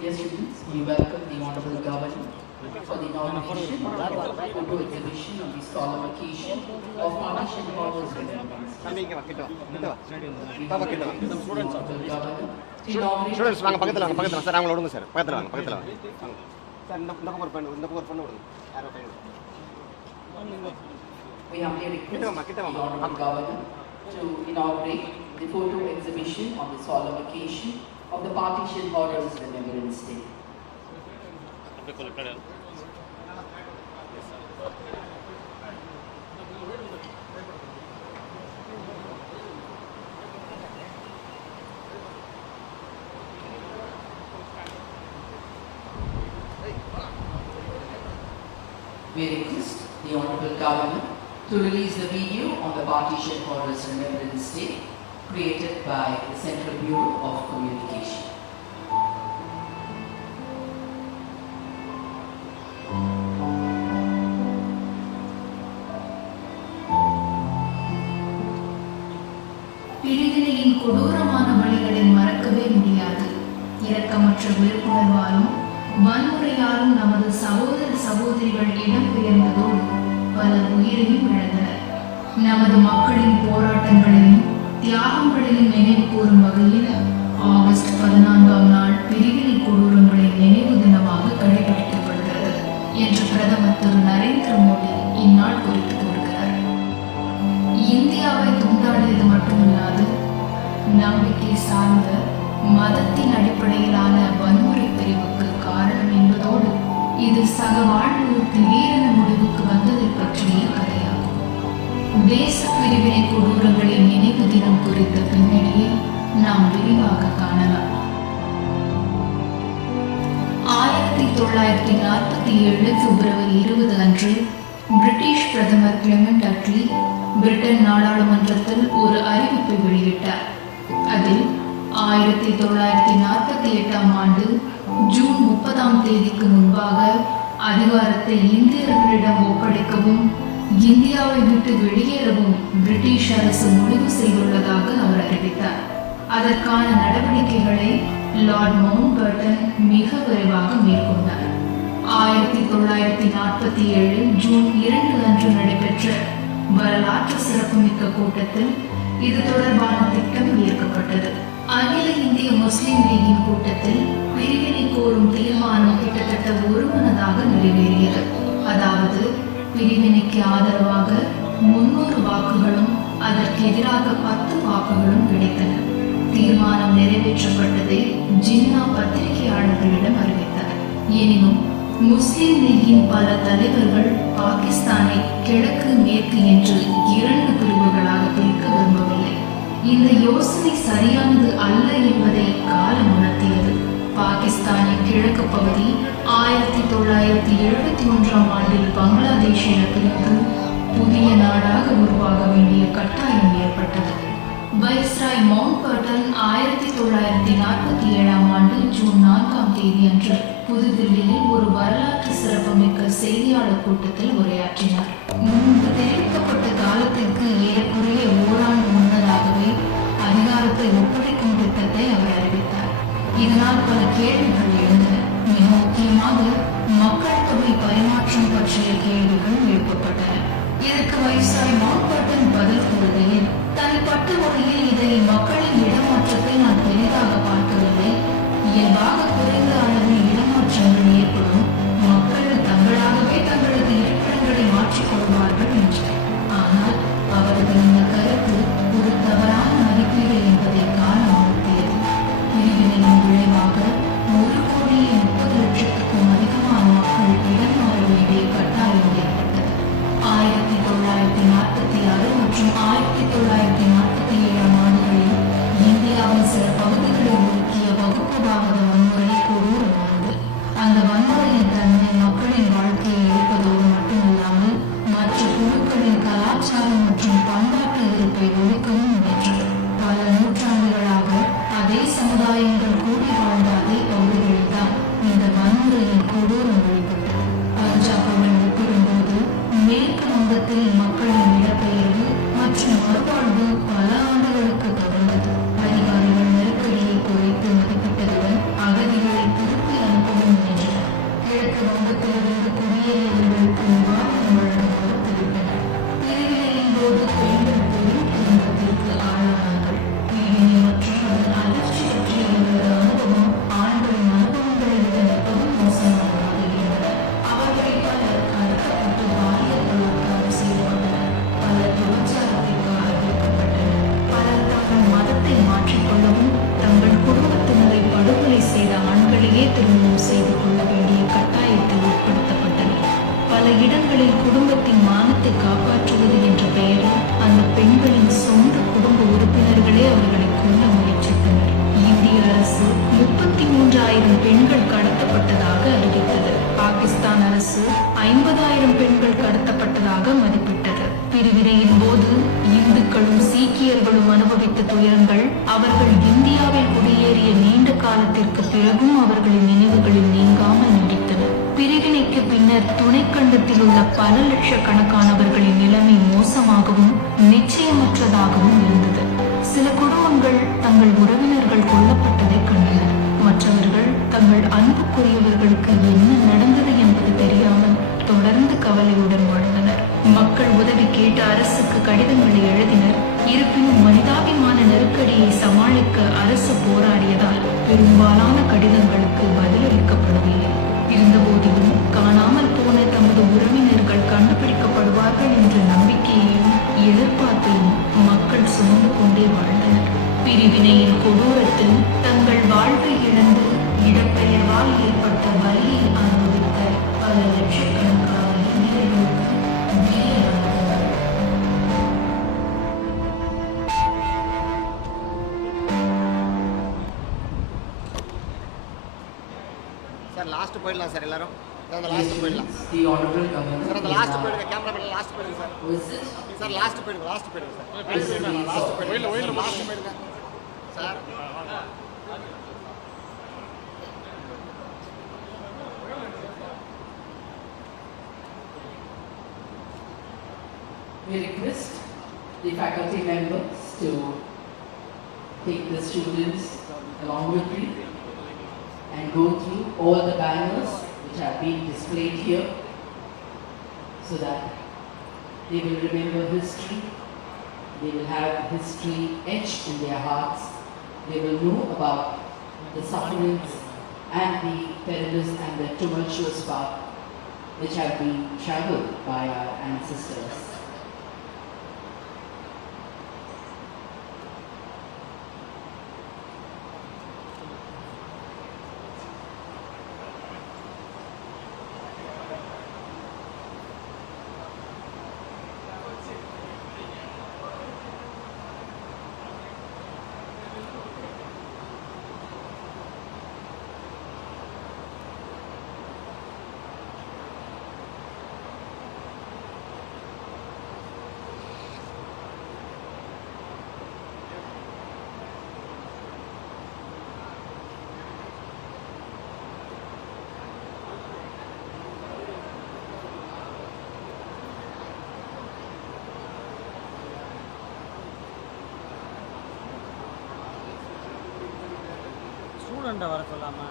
Dear students, we welcome the Honorable Governor for the inauguration of the photo exhibition on the solemn occasion of Partition Powers Remembrance. தம்பி இங்க வா கிட்ட வா கிட்ட வா We பாப்பா கிட்ட வா welcome the Honorable Governor to inaugurate students வாங்க பக்கத்துல வாங்க பக்கத்துல வாங்க சார் அவங்கள விடுங்க சார் பக்கத்துல வாங்க பக்கத்துல வாங்க வாங்க. சார் இந்த இந்த பக்கம் ஒரு பெண் இந்த பக்கம் ஒரு பொண்ணு விடுங்க யாரோ பையன் We humbly request கிட்ட வாமா, கிட்ட the வாமா. Honorable Governor to inaugurate the photo exhibition on the solemn occasion of the Partition Horrors Remembrance Day. We request the Honorable Governor to release the video on the Partition Horrors Remembrance Day created by the Central Bureau of Communication. பிரிவினையின் கொடூரமான வழிகளை மறக்கவே முடியாது இரக்கமற்ற விழிப்புணர்வாலும் வன்முறையாலும் நமது சகோதர சகோதரிகள் இடம்பெயர்ந்ததோடு பல உயிரையும் இழந்தனர் நமது மக்களின் போராட்டம் நம்பிக்கை சார்ந்த மதத்தின் அடிப்படையிலான வன்முறை பிரிவுக்கு காரணம் என்பதோடு இது சக வாழ்வு திடீரென முடிவுக்கு வந்ததை பற்றிய கதையாகும். தேச பிரிவினை கொடூரங்களின் நினைவு தினம் குறித்த பின்னணியை நாம் விரிவாக காணலாம். ஆயிரத்தி தொள்ளாயிரத்தி நாற்பத்தி ஏழு பிப்ரவரி இருபது அன்று பிரிட்டிஷ் பிரதமர் கிளெமெண்ட் அட்லி பிரிட்டன் நாடாளுமன்றத்தில் ஒரு அறிவிப்பை வெளியிட்டார். அதில் ஆயிரத்தி தொள்ளாயிரத்தி நாற்பத்தி எட்டாம் ஆண்டு ஜூன் முப்பதாம் தேதிக்கு முன்பாக அதிகாரத்தை இந்தியர்களிடம் ஒப்படைக்கவும் இந்தியாவை விட்டு வெளியேறவும் பிரிட்டிஷ் அரசு முடிவு செய்துள்ளதாக அவர் அறிவித்தார். அதற்கான நடவடிக்கைகளை லார்ட் மவுண்ட் பர்டன் மிக விரைவாக மேற்கொண்டார். ஆயிரத்தி தொள்ளாயிரத்தி நாற்பத்தி ஏழு ஜூன் இரண்டு அன்று நடைபெற்ற வரலாற்று சிறப்புமிக்க கூட்டத்தில் இது தொடர்பான திட்டம் ஏற்கப்பட்டது அகில இந்திய முஸ்லிம் லீகின் கூட்டத்தில் பிரிவினை கோரும் தீர்மானம் கிட்டத்தட்ட ஒருமனதாக நிறைவேறியது. அதாவது பிரிவினைக்கு ஆதரவாக முன்னூறு வாக்குகளும் அதற்கு எதிராக பத்து வாக்குகளும் கிடைத்தன. தீர்மானம் நிறைவேற்றப்பட்டதை ஜின்னா பத்திரிகையாளர்களிடம் அறிவித்தார் எனினும் முஸ்லிம் லீகின் பல தலைவர்கள் பாகிஸ்தானை கிழக்கு மேற்கு என்று இரண்டு இந்த யோசனை சரியானது அல்ல என்பதை காலம் உணர்த்தியது. பாகிஸ்தானின் கிழக்கு பகுதி ஆயிரத்தி தொள்ளாயிரத்தி எழுபத்தி ஒன்றாம் ஆண்டில் பங்களாதேஷ் என பிரிந்து புதிய நாடாக உருவாக வேண்டிய கட்டாயம் ஏற்பட்டது. வைஸ்ராய் மவுண்ட் பேட்டன் ஆயிரத்தி தொள்ளாயிரத்தி நாற்பத்தி ஏழாம் ஆண்டு ஜூன் நான்காம் தேதி அன்று புதுதில்லியில் ஒரு வரலாற்று சிறப்புமிக்க செய்தியாளர் கூட்டத்தில் உரையாற்றினார். முன்பு பல கேள்விகள் எழுந்தன. மிக முக்கியமாக மக்கள் தொகை பரிமாற்றம் பற்றிய கேள்விகள் எழுப்பப்பட்டன. இதற்கு வைசாய் மவுண்ட் பதில் கூறுகையில் தனிப்பட்ட முறையில் இதை மக்களின் இடமாற்றத்தை நான் பெரிதாக பார்க்கவில்லை. இயல்பாக குறைந்த அளவில் இடமாற்றங்கள் தொள்ளாயிரத்தி நாற்பத்தி ஆறு மற்றும் ஆயிரத்தி தொள்ளாயிரத்தி நாற்பத்தி ஏழாம் ஆண்டுகளில் இந்தியாவின் சில பகுதிகளை ஒடுக்கிய வகுப்புவாத வன்முறை கொடூரமானது. அந்த வன்முறையின் தன்மை மக்களின் வாழ்க்கையை இழப்பதோடு மட்டுமில்லாமல் மற்ற குழுக்களின் கலாச்சாரம் மற்றும் பண்பாட்டு இருப்பை ஒழிக்கவும் முயன்றது. பல நூற்றாண்டுகளாக அதே சமுதாயங்கள் கூடி வாழ்ந்த அதே பகுதிகளில்தான் இந்த வன்முறையின் கொடூரங்கள் திருமணம் செய்து கொள்ள வேண்டிய கட்டாயத்தில் உட்படுத்தப்பட்டனர் பல இடங்களில் குடும்பத்தின் மானத்தை காப்பாற்றுவது என்ற பெயரில் அந்த பெண்களின் சொந்த குடும்ப உறுப்பினர்களே அவர்களை கொல்ல முயற்சித்தனர். இந்திய அரசு முப்பத்தி மூன்றாயிரம் பெண்கள் கடத்தப்பட்டதாக அறிவித்தது. பாகிஸ்தான் அரசு ஐம்பதாயிரம் பெண்கள் கடத்தப்பட்டதாக மதிப்பிட்டது. பிரிவினையின் போது இந்துக்களும் சீக்கியர்களும் அனுபவித்த துயரங்கள் அவர்கள் காலத்திற்கு பிறகும் அவர்களின் நினைவுகளில் நீங்காமல் நீடித்தன. பிரிவினைக்கு பின்னர் துணைக்கண்டத்தில் உள்ள பல லட்சக்கணக்கானவர்களின் நிலைமை மோசமாகவும் நிச்சயமற்றதாகவும் இருந்தது. சில குடும்பங்கள் தங்கள் உறவினர்கள் கொல்லப்பட்டதை கண்டனர். மற்றவர்கள் தங்கள் அன்புக்குரியவர்களுக்கு என்ன நடந்தது என்பது தெரியாமல் தொடர்ந்து கவலையுடன் வாழ்ந்தனர். மக்கள் உதவி கேட்டு அரசுக்கு கடிதங்களை எழுதினர். இருப்பினும் மனிதாபி நெருக்கடியை சமாளிக்க அரசு போராடியதால் பெரும்பாலான கடிதங்களுக்கு பதிலளிக்கப்படவில்லை. இருந்தபோதிலும் காணாமல் போன தமது உறவினர்கள் கண்டுபிடிக்கப்படுவார்கள் என்ற நம்பிக்கையையும் எதிர்பார்ப்பையும் மக்கள் சுமந்து கொண்டே வாழ்ந்தனர். பிரிவினையின் கொடூரத்தில் தங்கள் வாழ்வை இழந்து இடப்பெயர்வால் ஏற்பட்ட வலியை அனுபவித்த பல லட்சக்கணக்கான சார் லாஸ்ட் போயிடலாம் சார் எல்லாரும் சார் அந்த லாஸ்ட் போயிடலாம் The Honorable Governor. சார் அந்த is லாஸ்ட் now- போயிடுங்க கேமரா மேல லாஸ்ட் போயிடுங்க sir Who is it? Sir last போயிடுங்க லாஸ்ட் போயிடுங்க சார் லாஸ்ட் போயிடுங்க லாஸ்ட் போயிடுங்க sir We request the faculty members to take the students along with me and go through all the banners which have been displayed here so that they will remember history, they will have history etched in their hearts, they will know about the sufferings and the perilous and the tumultuous path which have been traveled by our ancestors. ஸ்டூடெண்ட்டை வர சொல்லாமா